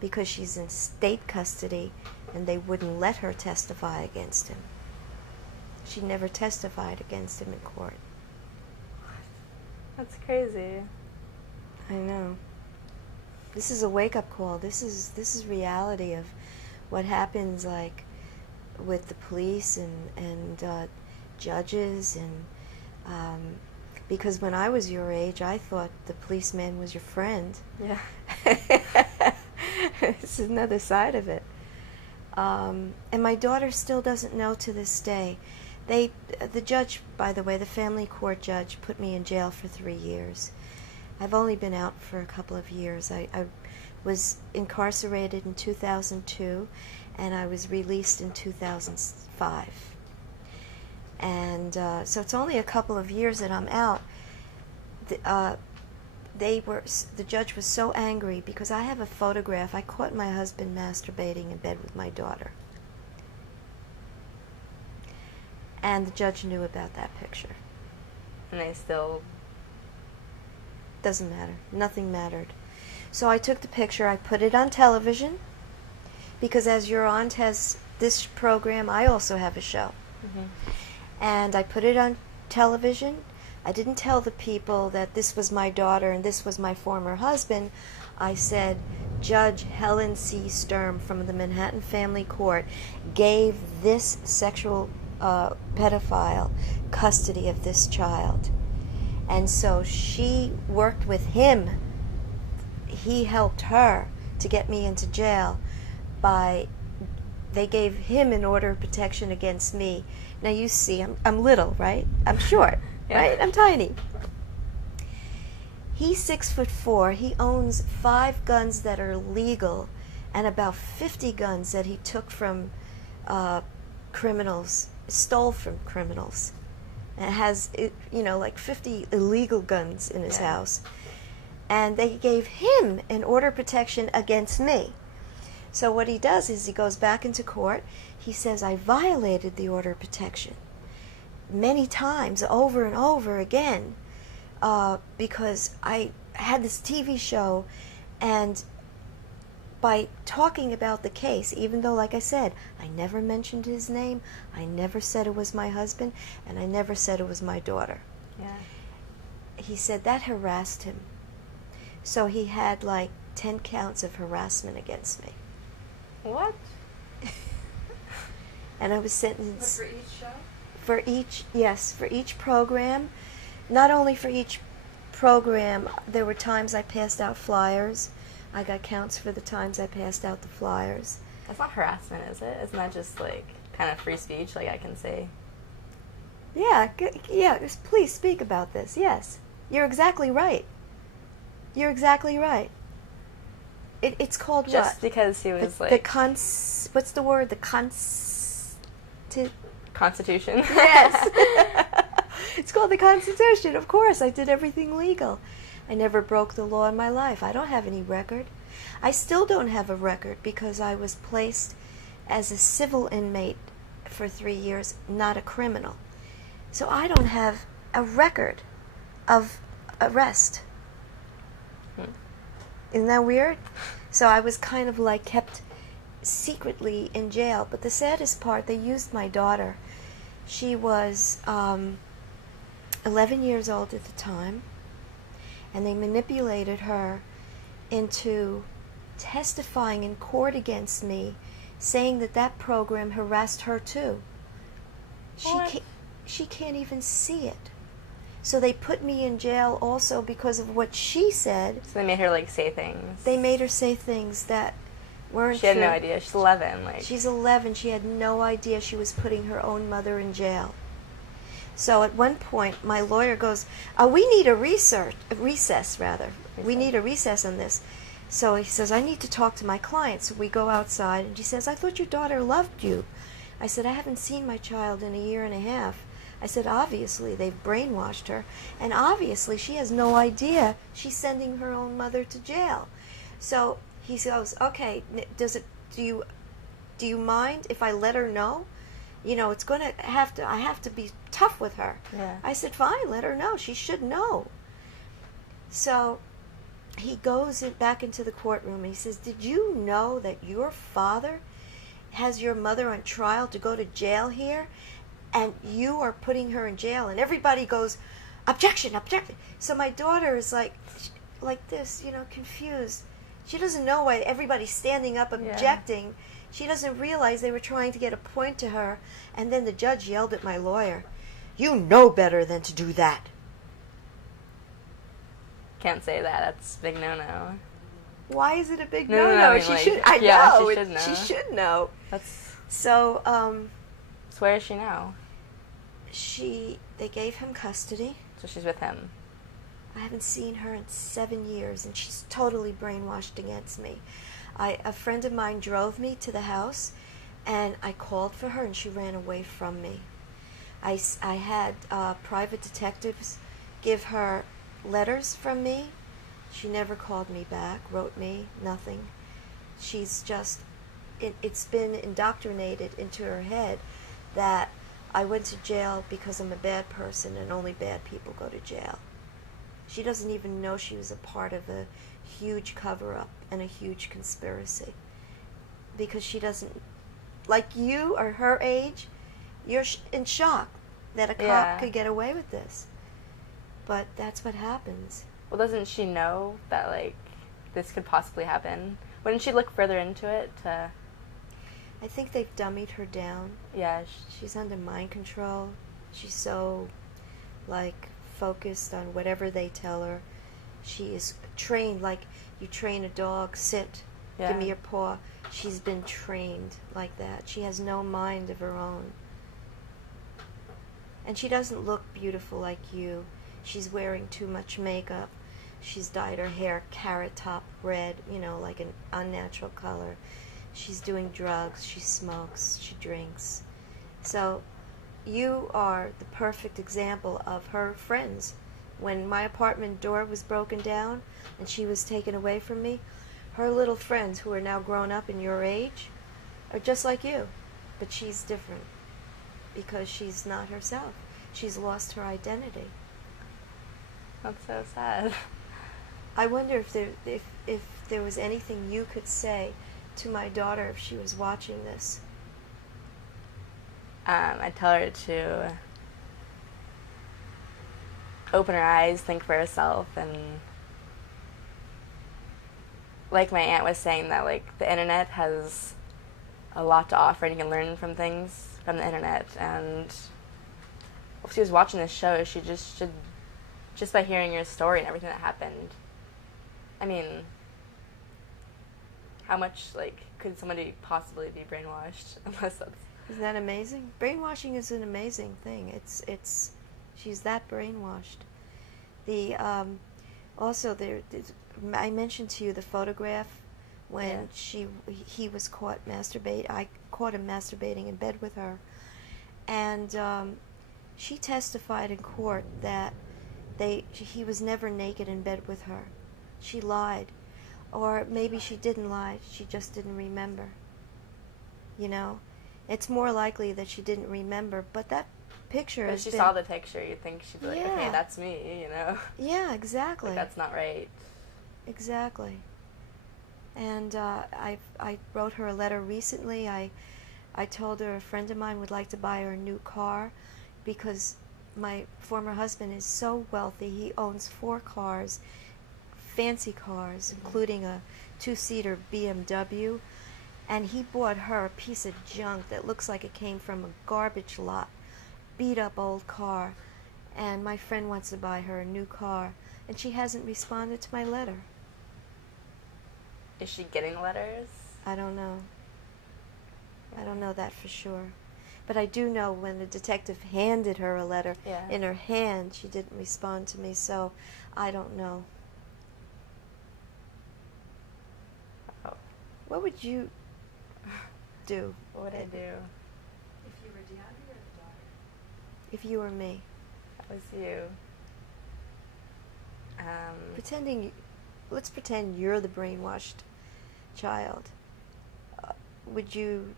because she's in state custody and they wouldn't let her testify against him. She never testified against him in court. That's crazy. I know. This is a wake-up call. This is reality of what happens, like, with the police and judges, and because when I was your age, I thought the policeman was your friend. Yeah. This is another side of it. And my daughter still doesn't know to this day. The judge, by the way, the family court judge, put me in jail for 3 years. I've only been out for a couple of years. I was incarcerated in 2002, and I was released in 2005. And so it's only a couple of years that I'm out. The judge was so angry because I have a photograph. I caught my husband masturbating in bed with my daughter. And the judge knew about that picture. And they still... Doesn't matter. Nothing mattered. So I took the picture, I put it on television, because as your aunt has this program, I also have a show. Mm-hmm. And I put it on television. I didn't tell the people that this was my daughter and this was my former husband. I said, Judge Helen C. Sturm from the Manhattan Family Court gave this sexual pedophile custody of this child. And so she worked with him. He helped her to get me into jail they gave him an order of protection against me. Now you see, I'm little, right? I'm short, Yeah. right? I'm tiny. He's 6'4". He owns 5 guns that are legal and about 50 guns that he took from criminals, stole from criminals. And has, like 50 illegal guns in his house. And they gave him an order of protection against me. So what he does is he goes back into court. He says, I violated the order of protection many times, over and over again, because I had this TV show, and by talking about the case, even though, like I said, I never mentioned his name, I never said it was my husband, and I never said it was my daughter. Yeah. He said that harassed him. So he had like 10 counts of harassment against me. What? And I was sentenced... For each show? For each program. Not only for each program, there were times I passed out flyers. I got counts for the times I passed out the flyers. That's not harassment, is it? Isn't that just, like, kind of free speech, like I can say? Yeah, please speak about this, yes. You're exactly right. You're exactly right. It's called just what? Just because he was, what's the word? Constitution? Yes. It's called the Constitution, of course. I did everything legal. I never broke the law in my life. I don't have any record. I still don't have a record because I was placed as a civil inmate for 3 years, not a criminal. So I don't have a record of arrest. Isn't that weird? So I was kind of like kept secretly in jail. But the saddest part, they used my daughter. She was 11 years old at the time. And they manipulated her into testifying in court against me, saying that that program harassed her too. She can't even see it. So they put me in jail also because of what she said. So they made her, like, say things. They made her say things that weren't true. She had true. no idea. She's 11. Like. She's 11. She had no idea she was putting her own mother in jail. So at one point, my lawyer goes, we need a recess. We need a recess on this. So he says, I need to talk to my client. So we go outside, and she says, I thought your daughter loved you. I said, I haven't seen my child in 1.5 years. I said, obviously, they've brainwashed her, and obviously she has no idea she's sending her own mother to jail. So he goes, okay, do you mind if I let her know? It's going to I have to be tough with her. Yeah. I said, fine, let her know. She should know. So he goes back into the courtroom and he says, "Did you know that your father has your mother on trial to go to jail here, and you are putting her in jail?" And everybody goes, "Objection, objection." So my daughter is like this, confused. She doesn't know why everybody's standing up objecting. Yeah. She doesn't realize they were trying to get a point to her. And then the judge yelled at my lawyer, "You know better than to do that." Can't say that. That's a big no-no. Why is it a big no-no? No, I she mean, should. I yeah, know. She should know. She should know. That's so. So where is she now? They gave him custody. So she's with him. I haven't seen her in 7 years, and she's totally brainwashed against me. A friend of mine drove me to the house, and I called for her, and she ran away from me. I had private detectives give her letters from me. She never called me back, wrote me, nothing. She's just, it's been indoctrinated into her head that I went to jail because I'm a bad person and only bad people go to jail. She doesn't even know she was a part of a huge cover-up and a huge conspiracy. Because she doesn't, like you or her age, you're in shock that a cop could get away with this. But that's what happens. Well, doesn't she know that, like, this could possibly happen? Wouldn't she look further into it to... I think they've dummied her down. Yeah. She's under mind control. She's so, focused on whatever they tell her. She is trained like you train a dog, sit, give me your paw. She's been trained like that. She has no mind of her own. And she doesn't look beautiful like you. She's wearing too much makeup. She's dyed her hair carrot top red, like an unnatural color. She's doing drugs. She smokes. She drinks. So you are the perfect example of her friends. When my apartment door was broken down and she was taken away from me, her little friends who are now grown up in your age are just like you. But she's different because she's not herself. She's lost her identity. That's so sad. I wonder if there was anything you could say to my daughter if she was watching this. I tell her to open her eyes, think for herself, and like my aunt was saying, that the internet has a lot to offer and you can learn from things from the internet. And if she was watching this show, she just by hearing your story and everything that happened, I mean, how much could somebody possibly be brainwashed unless that's... Isn't that amazing? Brainwashing is an amazing thing. She's that brainwashed. I mentioned to you the photograph when he was caught masturbating. I caught him masturbating in bed with her, and she testified in court that he was never naked in bed with her. She lied, or maybe she didn't lie. She just didn't remember. It's more likely that she didn't remember, but that picture If she saw the picture, you'd think she'd be like, okay, that's me, Yeah, exactly. That's not right. Exactly. And I wrote her a letter recently. I told her a friend of mine would like to buy her a new car because my former husband is so wealthy. He owns 4 cars, fancy cars, including a 2-seater BMW. And he bought her a piece of junk that looks like it came from a garbage lot, beat up old car. And my friend wants to buy her a new car, and she hasn't responded to my letter. Is she getting the letters? I don't know. I don't know that for sure. But I do know when the detective handed her a letter in her hand, she didn't respond to me, so I don't know. Oh. What would you do? What would I do? If you were Dyandria or the daughter? If you were me. That was you. Let's pretend you're the brainwashed child. Would you